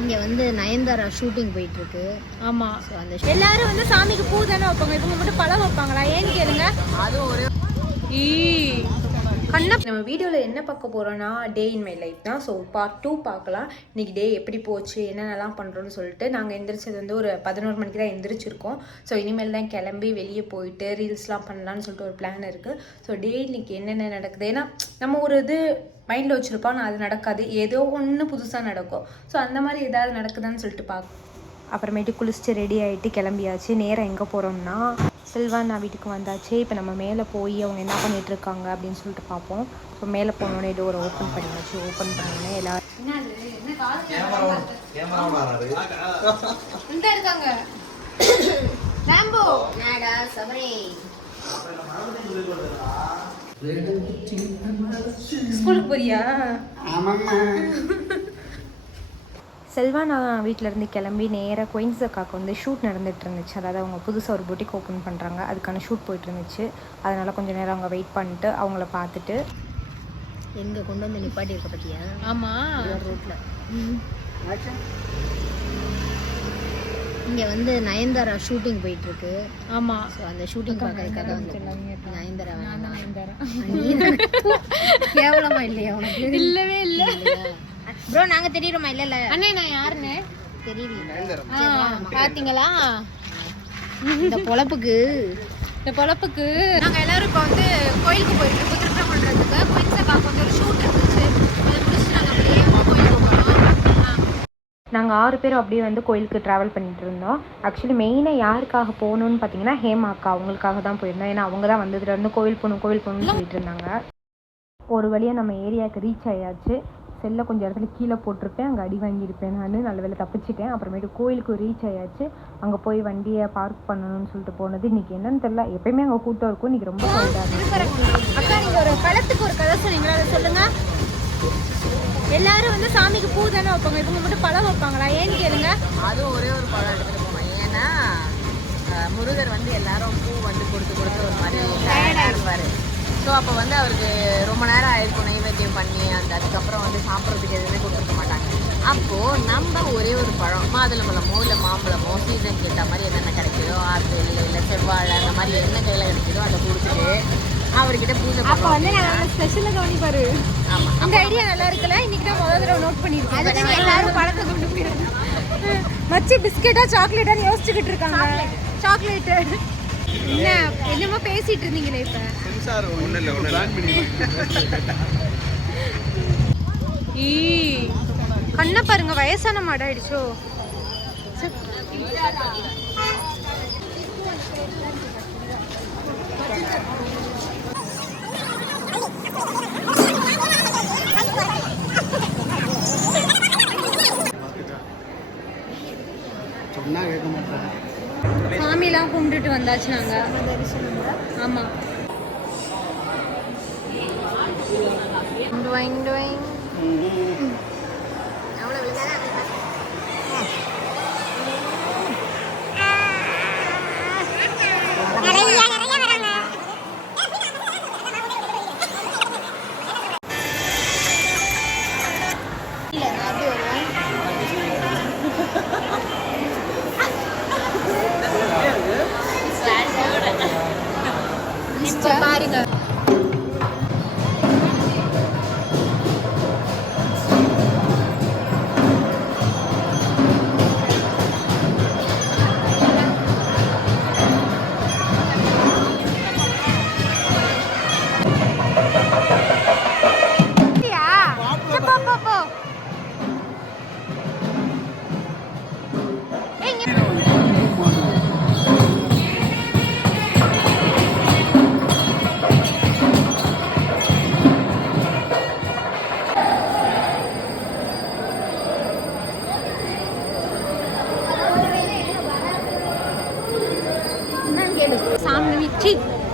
இங்கே வந்து நயன்தாரா ஷூட்டிங் போயிட்டுருக்கு. ஆமாம், ஸோ அந்த எல்லாரும் வந்து சாமிக்கு பூ தானே வைப்பாங்க, இவங்க மட்டும் பழம் வைப்பாங்களா? ஏன்னு கேளுங்க. அதுவும் ஒரே கண்ணா நம்ம வீடியோவில் என்ன பார்க்க போகிறோன்னா டே இன் மை லைஃப் தான். ஸோ பார்ட் 2 பார்க்கலாம். இன்றைக்கி டே எப்படி போச்சு, என்னென்னலாம் பண்ணுறோன்னு சொல்லிட்டு. நாங்கள் எந்திரிச்சது வந்து ஒரு 11 மணிக்கு தான் எந்திரிச்சிருக்கோம். ஸோ இனிமேல் தான் கிளம்பி வெளியே போயிட்டு ரீல்ஸ்லாம் பண்ணலான்னு சொல்லிட்டு ஒரு பிளான் இருக்குது. ஸோ டே இன்னைக்கு என்னென்ன நடக்குது, ஏன்னா நம்ம ஒரு இது மைண்டில் வச்சுருப்போம், ஆனால் அது நடக்காது, ஏதோ ஒன்று புதுசாக நடக்கும். ஸோ அந்த மாதிரி ஏதாவது நடக்குதான்னு சொல்லிட்டு பார்க்க. அப்புறமேட்டு குளிச்சுட்டு ரெடி ஆகிட்டு கிளம்பியாச்சு. நேராக எங்கே போகிறோம்னா செல்வாண்ணா வீட்டுக்கு வந்தாச்சு. இப்போ நம்ம மேலே போய் அவங்க என்ன பண்ணிகிட்டு இருக்காங்க அப்படின்னு சொல்லிட்டு பார்ப்போம். இப்போ மேலே போனோடனே டோரை ஓப்பன் பண்ணியாச்சு. ஓப்பன் பண்ணோன்னே எல்லாரும் இருக்காங்க. ஸ்கூலுக்கு போறியா? செல்வானா வீட்டிலேருந்து கிளம்பி நேராக குயின்ஸ் அக்காவுக்கு வந்து ஷூட் நடந்துகிட்டு இருந்துச்சு. அதாவது அவங்க புதுசாக ஒரு பொட்டிக் ஓப்பன் பண்ணுறாங்க, அதுக்கான ஷூட் போயிட்டு இருந்துச்சு. அதனால் கொஞ்சம் நேரம் அவங்க வெயிட் பண்ணிட்டு அவங்கள பார்த்துட்டு எங்கே கொண்டு வந்து நிப்பாட்டி இருக்க பற்றியா? ஆமாம், ரோட்டில். இங்கே வந்து நயன்தாரா ஷூட்டிங் போயிட்டுருக்கு. ஆமாம், ஸோ அந்த ஷூட்டிங் பார்க்கறதுக்காக வந்து நயன்தாரா கேவலமா இல்லையா உனக்கு? இல்லவே இல்லை ப்ரோ, நாங்கள் தெரியுறோமா? இல்லை இல்லை அண்ணே, நான் யாருன்னு தெரியல. பார்த்தீங்களா? இந்த பொழப்புக்கு நாங்கள் எல்லோரும் இப்போ வந்து கோயிலுக்கு போயிட்டு இருக்கோம். திருப்பம் பண்ணுறதுக்கு குயின்ஸ் அக்காவுக்கு வந்து ஒரு ஷூட் இருந்துச்சு. அதை முடிச்சு நாங்கள் அப்படியே கோயிலுக்கு போகிறோம். நாங்கள் 6 பேரும் அப்படியே வந்து கோயிலுக்கு ட்ராவல் பண்ணிகிட்டு இருந்தோம். ஆக்சுவலி மெயினாக யாருக்காக போகணுன்னு பார்த்தீங்கன்னா ஹேமா அக்கா, அவங்களுக்காக தான் போயிருந்தோம். ஏன்னா அவங்க தான் வந்ததுலேருந்து கோவில் போகணும்னு சொல்லிட்டு இருந்தாங்க. ஒரு வழியாக நம்ம ஏரியாவுக்கு ரீச் ஆயாச்சு. செல்லை கொஞ்சம் இடத்துல கீழே போட்டிருப்பேன், அங்கே அடி வாங்கியிருப்பேன். நான் நல்ல வேலை தப்பிச்சிட்டேன். அப்புறமேட்டு கோயிலுக்கு ரீச் ஆயாச்சு. அங்கே போய் வண்டியை பார்க் பண்ணணும்னு சொல்லிட்டு போனது. இன்றைக்கி என்னன்னு தெரியல, எப்பயுமே அங்கே கூட்டம் இருக்கும், இன்றைக்கி ரொம்ப அக்கா. நீங்கள் ஒரு பழத்துக்கு ஒரு கதை சொன்னீங்களா, அதை சொல்லுங்கள். எல்லாரும் வந்து சாமிக்கு பூ தானே வைப்பாங்க, இவங்க மட்டும் பழம் வைப்பாங்களா? ஏன்னு கேளுங்க. அதுவும் ஒரே ஒரு பழம் எடுத்துகிட்டு போவேன். ஏன்னா முருகர் வந்து எல்லாரும் பூ வந்து கொடுத்து ஒரு மாதிரி டயர்டாக இருப்பார். ஸோ அப்போ வந்து அவருக்கு ரொம்ப நேரம் ஆயிருக்கும் நைவேத்தியம் பண்ணி அதுக்கப்புறம் வந்து சாப்பிட்றதுக்கு எதுவுமே கொடுத்துருக்க மாட்டாங்க. அப்போது நம்ம ஒரே ஒரு பழம், மாதுளம்பழமோ இல்லை மாம்பழமோ சீசன் கேட்ட மாதிரி என்னென்ன கிடைக்குதோ, ஆப்பிள் இல்லை செவ்வாழை அந்த மாதிரி என்ன கையில் கிடைக்குதோ அதை கொடுத்துட்டு அவர்கிட்ட பூஜை. அப்போ வந்து நான் ஸ்பெஷலாக கவனிப்பாரு. ஆமாம், அந்த ஐடியா நல்லா இருக்குல்ல. இன்றைக்கி தான் முதல் தடவை நோட் பண்ணியிருக்கேன். அதுக்கு எல்லாரும் பழத்தை கொண்டு போயிடுறாங்க. மச்சி பிஸ்கெட்டா சாக்லேட்டான்னு யோசிச்சுக்கிட்டு இருக்காங்க. சாக்லேட்டு என்ன என்னமோ பேசிட்டு இருந்தீங்களே இப்போ. கண்ணை பாருங்க, வயசான மாடு ஆயிடுச்சோ. சாமிலாம் கும்பிட்டுட்டு வந்தாச்சு நாங்க. ஆமா, பாருங்க.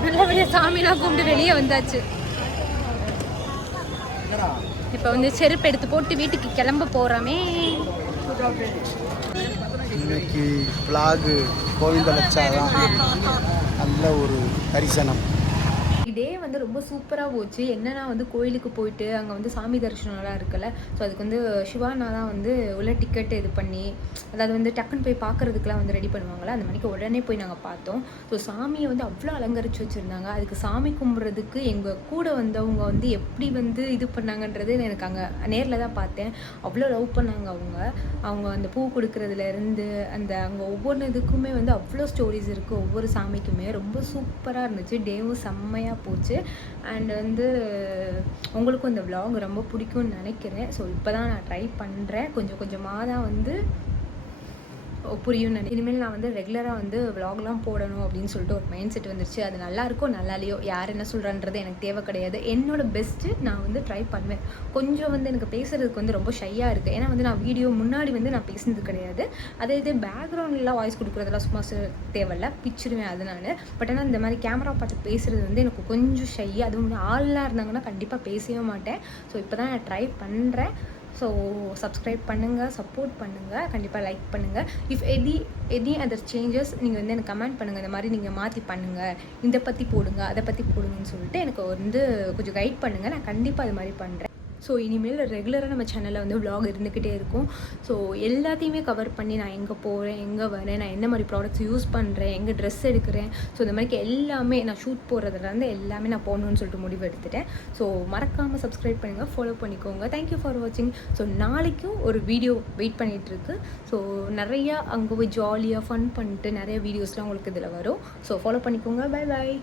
நல்லபடியாக சாமிலாம் கும்பிட்டு வெளியே வந்தாச்சு. இப்போ வந்து செருப்பு எடுத்து போட்டு வீட்டுக்கு கிளம்ப போகிறோமே. இன்னைக்கு விளாகு கோவிந்த வச்சாதான் நல்ல ஒரு தரிசனம். இதே வந்து ரொம்ப சூப்பராக போச்சு. என்னன்னா வந்து கோயிலுக்கு போயிட்டு அங்கே வந்து சாமி தரிசனம்லாம் இருக்குல்ல, ஸோ அதுக்கு வந்து சிவானா தான் வந்து உள்ள டிக்கெட் இது பண்ணி, அதாவது வந்து டக்குன்னு போய் பார்க்குறதுக்குலாம் வந்து ரெடி பண்ணுவாங்கள்ல, அந்த மாதிரிக்கு உடனே போய் நாங்கள் பார்த்தோம். ஸோ சாமியை வந்து அவ்வளோ அலங்கரித்து வச்சுருந்தாங்க. அதுக்கு சாமி கும்பிட்றதுக்கு எங்கள் கூட வந்தவங்க வந்து எப்படி வந்து இது பண்ணாங்கன்றது எனக்கு அங்கே நேரில் தான் பார்த்தேன். அவ்வளோ லவ் பண்ணாங்க அவங்க அந்த பூ கொடுக்குறதுலேருந்து அந்த அங்கே ஒவ்வொரு இதுக்குமே வந்து அவ்வளோ ஸ்டோரிஸ் இருக்குது. ஒவ்வொரு சாமிக்குமே ரொம்ப சூப்பராக இருந்துச்சு. டேவும் செம்மையாக போச்சு. அண்ட் வந்து உங்களுக்கும் இந்த vlog ரொம்ப பிடிக்கும்னு நினைக்கிறேன். ஸோ இப்போ தான் நான் ட்ரை பண்ணுறேன். கொஞ்சம் கொஞ்சமாக தான் வந்து புரியும். இனிமேல் நான் வந்து ரெகுலராக வந்து vlogலாம் போடணும் அப்படின்னு சொல்லிட்டு ஒரு மைண்ட் செட் வந்துருச்சு. அது நல்லா இருக்கோ நல்லா இல்லையோ யார் என்ன சொல்கிறான்றது எனக்கு தேவை கிடையாது. என்னோட பெஸ்ட்டு நான் வந்து ட்ரை பண்ணுவேன். கொஞ்சம் வந்து எனக்கு பேசுகிறதுக்கு வந்து ரொம்ப ஷையாக இருக்குது. ஏன்னா வந்து நான் வீடியோ முன்னாடி வந்து நான் பேசுனது கிடையாது. அதே இது பேக்ரவுண்ட்லாம் வாய்ஸ் கொடுக்குறதெல்லாம் சும்மா தேவையில்ல, பிச்சிருவேன் அது நான். பட் ஆனால் இந்த மாதிரி கேமரா பார்த்து பேசுகிறது வந்து எனக்கு கொஞ்சம் ஷையாக, அதுவும் ஆள்லாம் இருந்தாங்கன்னா கண்டிப்பாக பேசவே மாட்டேன். ஸோ இப்போ தான் நான் ட்ரை பண்ணுறேன். ஸோ சப்ஸ்கிரைப் பண்ணுங்கள், சப்போர்ட் பண்ணுங்கள், கண்டிப்பாக லைக் பண்ணுங்கள். இஃப் எனி அதர் சேஞ்சஸ் நீங்கள் வந்து எனக்கு கமெண்ட் பண்ணுங்கள். இந்த மாதிரி நீங்கள் மாற்றி பண்ணுங்கள், இதை பற்றி போடுங்க, அதை பற்றி போடுங்கன்னு சொல்லிட்டு எனக்கு வந்து கொஞ்சம் கைட் பண்ணுங்கள். நான் கண்டிப்பாக அது மாதிரி பண்ணுறேன். ஸோ இனிமேல் ரெகுலராக நம்ம சேனலில் வந்து vlog இருந்துக்கிட்டே இருக்கும். ஸோ எல்லாத்தையுமே கவர் பண்ணி நான் எங்கே போகிறேன், எங்கே வரேன், நான் என்ன மாதிரி ப்ராடக்ட்ஸ் யூஸ் பண்ணுறேன், எங்கே ட்ரெஸ் எடுக்கிறேன், ஸோ இந்த மாதிரி எல்லாமே நான் ஷூட் போடுறதுலேருந்து எல்லாமே நான் போடணும்னு சொல்லிட்டு முடிவு எடுத்துட்டேன். ஸோ மறக்காமல் சப்ஸ்கிரைப் பண்ணுங்கள், ஃபாலோ பண்ணிக்கோங்க. தேங்க்யூ ஃபார் வாட்சிங். ஸோ நாளைக்கும் ஒரு வீடியோ வெயிட் பண்ணிகிட்ருக்கு. ஸோ நிறையா அங்கே போய் ஜாலியாக ஃபன் பண்ணிட்டு நிறைய வீடியோஸ்லாம் உங்களுக்கு இதில் வரும். ஸோ ஃபாலோ பண்ணிக்கோங்க. Bye bye.